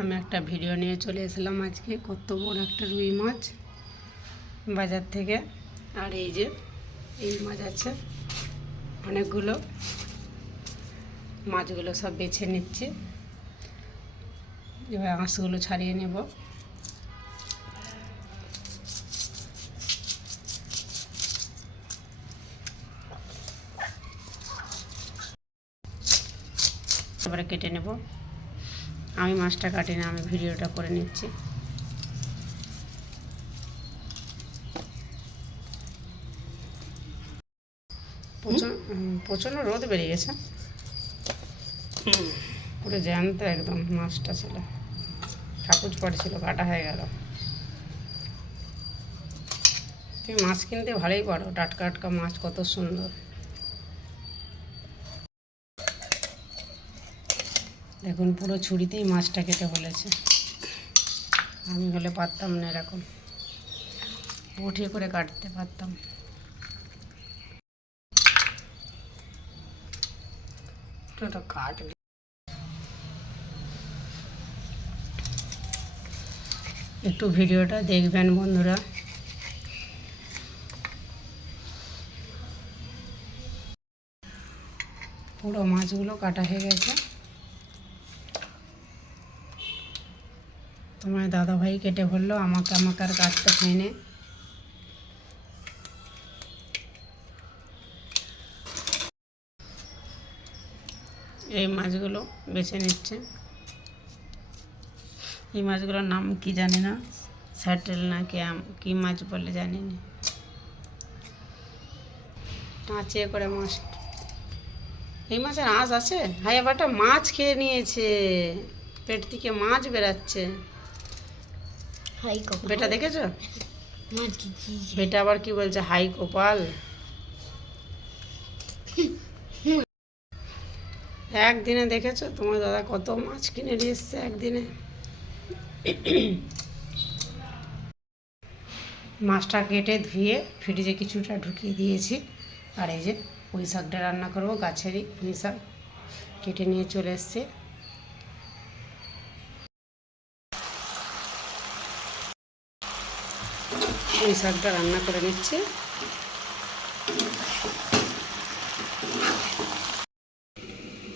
আমি একটা ভিডিও নিয়ে চলে এসেলাম আজকে। কত বড় একটা রুই মাছ বাজার থেকে। আর এই যে এই মাছ আছে অনেকগুলো। মাছগুলো সব বেছে নিচ্ছে, এবার আঁশগুলো ছাড়িয়ে নেব। এবারে কেটে নেব। আমি মাছটা কাটি না, আমি ভিডিওটা করে নিচ্ছি। প্রচণ্ড রোদ বেরিয়ে গেছে, পুরো জ্যান্ত একদম মাছটা ছিল, ঠাকুর পড়েছিল, কাটা হয়ে গেল। তুমি মাছ কিনতে ভালোই পারো, টাটকা টাটকা মাছ কত সুন্দর। দেখুন পুরো ছুরিতেই মাছটা কেটে বলেছে, আমি হলে পারতাম না, এরকম বটিয়ে করে কাটতে পারতাম। কাটবে, একটু ভিডিওটা দেখবেন বন্ধুরা। পুরো মাছগুলো কাটা হয়ে গেছে। তোমার দাদাভাই কেটে বললো, আমাকে আর কাটতে হয়নি। এই মাছগুলো বেছে নিচ্ছে। এই মাছগুলোর নাম কি জানি না, স্যাটেল না কি মাছ বলে জানি না। আঁচে করে মাছ, এই মাছের আঁশ আছে। হাই বাটা মাছ খেয়ে নিয়েছে, পেট থেকে মাছ বেরাচ্ছে। বেটা দেখেছো? বেটা আবার কি বলছে, হাই কপাল। একদিনে দেখেছো তোমার দাদা কত মাছ কিনে নিয়ে এসছে একদিনে। মাছটা কেটে ধুয়ে ফ্রিজে কিছুটা ঢুকিয়ে দিয়েছি। আর এই যে পুঁই শাকটা রান্না করবো, গাছেরই পুঁই শাক কেটে নিয়ে চলে এসছে। পুঁই শাকটা রান্না করে নিচ্ছে।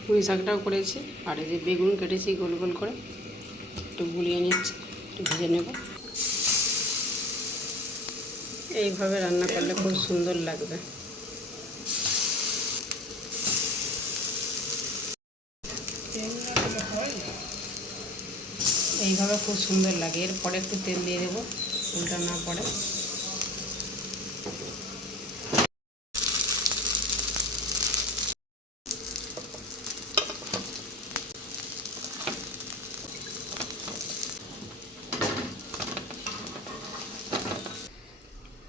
পুঁই শাকটাও করেছি। আর এই যে বেগুন কেটেছি গোল গোল করে, একটু গুলিয়ে নিচ্ছি, একটু ভেজে নেব। এইভাবে রান্না করলে খুব সুন্দর লাগবে। এইভাবে খুব সুন্দর লাগে। এরপরে একটু তেল দিয়ে দেবো, উল্টা না পড়ে।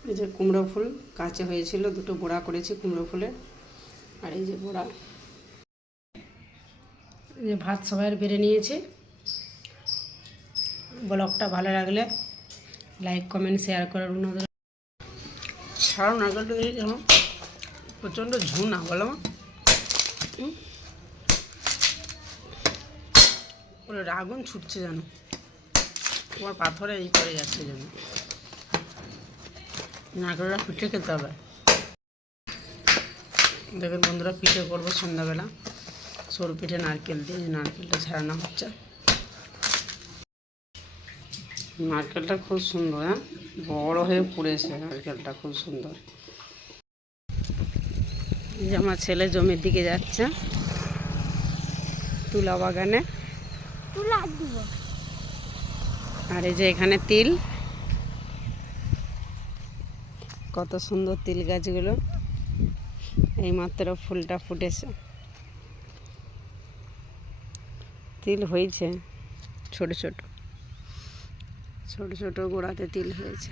এই যে কুমড়ো ফুল কাঁচা হয়েছিল, দুটো বড়া করেছি কুমড়ো ফুলের। আর এই যে বড়া, এই যে ভাত সবাইয়ের বেড়ে নিয়েছি। ব্লগটা ভালো লাগলে লাইক কমেন্ট শেয়ার করার অনুরোধ। ছাড়াও নারকেলটা দিয়ে যেমন প্রচণ্ড ঝুনা, বলো পুরো আগুন ছুটছে যেন, তোমার পাথরে এই পড়ে যাচ্ছে যেন। নারকেলটা পিঠে খেতে হবে। দেখুন বন্ধুরা, পিঠে করবো সন্ধ্যাবেলা, সরু পিঠে নারকেল দিয়ে। নারকেলটা ছাড়ানো হচ্ছে। নারকেলটা খুব সুন্দর, হ্যাঁ বড় হয়ে পুড়েছে নারকেলটা, খুব সুন্দর। এই যে আমার ছেলে জমির দিকে যাচ্ছে, তুলা বাগানে। আর এই যে এখানে তিল, কত সুন্দর তিল গাছগুলো। এইমাত্র ফুলটা ফুটেছে, তিল হয়েছে ছোট ছোট ছোট ছোট গোড়াতে তিল হয়েছে।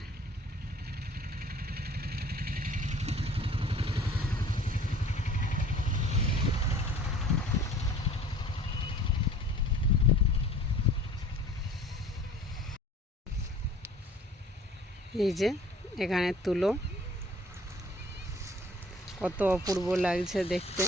এই যে এখানে তুলো, কত অপূর্ব লাগছে দেখতে।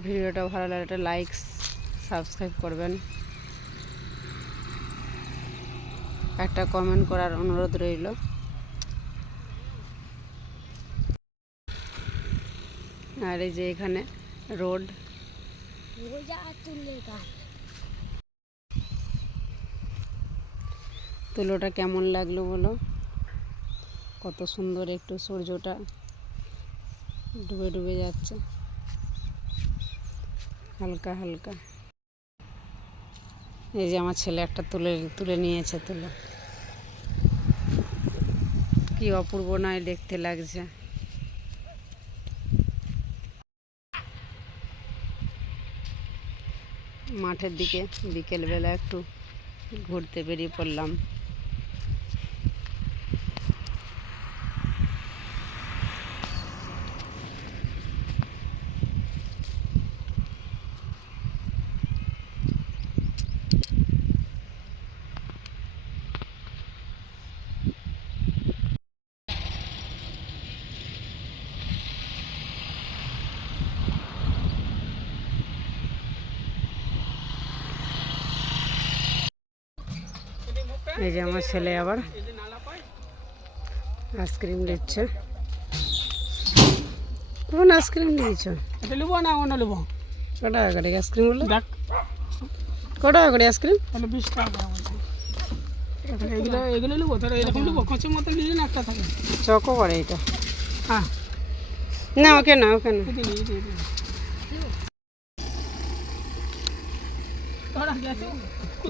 ভিডিওটা ভালো লাগলে একটা লাইক সাবস্ক্রাইব করবেন, একটা কমেন্ট করার অনুরোধ রইল। আর এই যে এখানে রোড, তুলোটা কেমন লাগলো বলো, কত সুন্দর একটু সূর্যটা ডুবে ডুবে যাচ্ছে হালকা হালকা। এই যে আমার ছেলে একটা তুলে নিয়েছে তুলো, কি অপূর্ব নয় দেখতে লাগছে। মাঠের দিকে বিকেলবেলা একটু ঘুরতে বেরিয়ে পড়লাম। এই যে আমার ছেলে আবার আইসক্রিম দিচ্ছে। কোন আইসক্রিম দিয়েছ? এটা নেবো না অন্য নেবো? কত টাকা করে আইসক্রিমগুলো? দেখ কত টাকা করে আইসক্রিম? তাহলে 20 টাকা বলছি। এগুলো এগুলো নেবো, তাহলে এরকম নেবো, কচের মতো নিয়ে না একটা থাকে চকো করে এটা। হ্যাঁ না ওকে না ওকে না।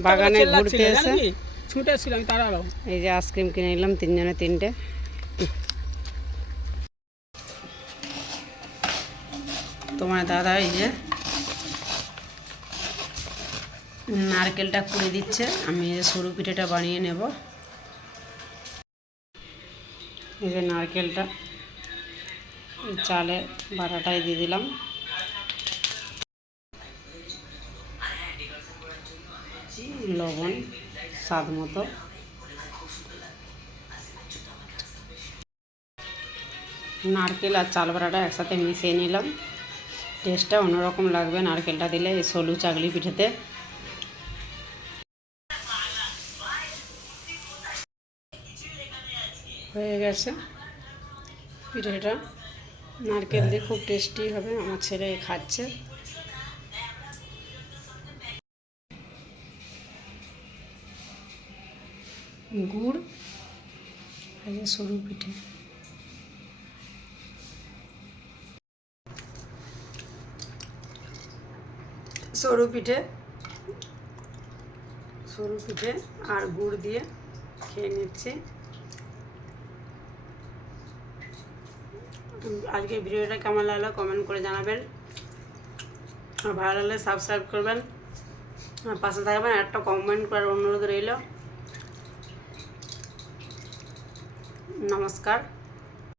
বাগানে ঘুরতে এসে ছুটে আসছিলাম তারাও। এই যে আইসক্রিম কিনে নিলাম 3 জনে 3টে। তোমার দাদা এই যে নারকেলটা কুড়ে দিচ্ছে, আমি সরু পিঠেটা বানিয়ে নেব। এই যে নারকেলটা চালে বাটাটাই দিয়ে দিলাম। লবণ স্বাদ মতো। নারকেল আর চাল বাটাটা একসাথে মিশিয়ে নিলাম, টেস্টটা অন্যরকম লাগবে নারকেলটা দিলে এই সলু চাগলি পিঠেতে। হয়ে গেছে পিঠেটা, নারকেল দিয়ে খুব টেস্টি হবে। আমার ছেলে খাচ্ছে। গুড় এই যে সরু পিঠে। সরু পিঠে আর গুড় দিয়ে খেয়ে নিচ্ছি। আজকে ভিডিওটা কেমন লাগলো কমেন্ট করে জানাবেন, আর ভালো লাগলে সাবস্ক্রাইব করবেন, আর পাশে থাকবেন। একটা কমেন্ট করার অনুরোধ রইল। নমস্কার।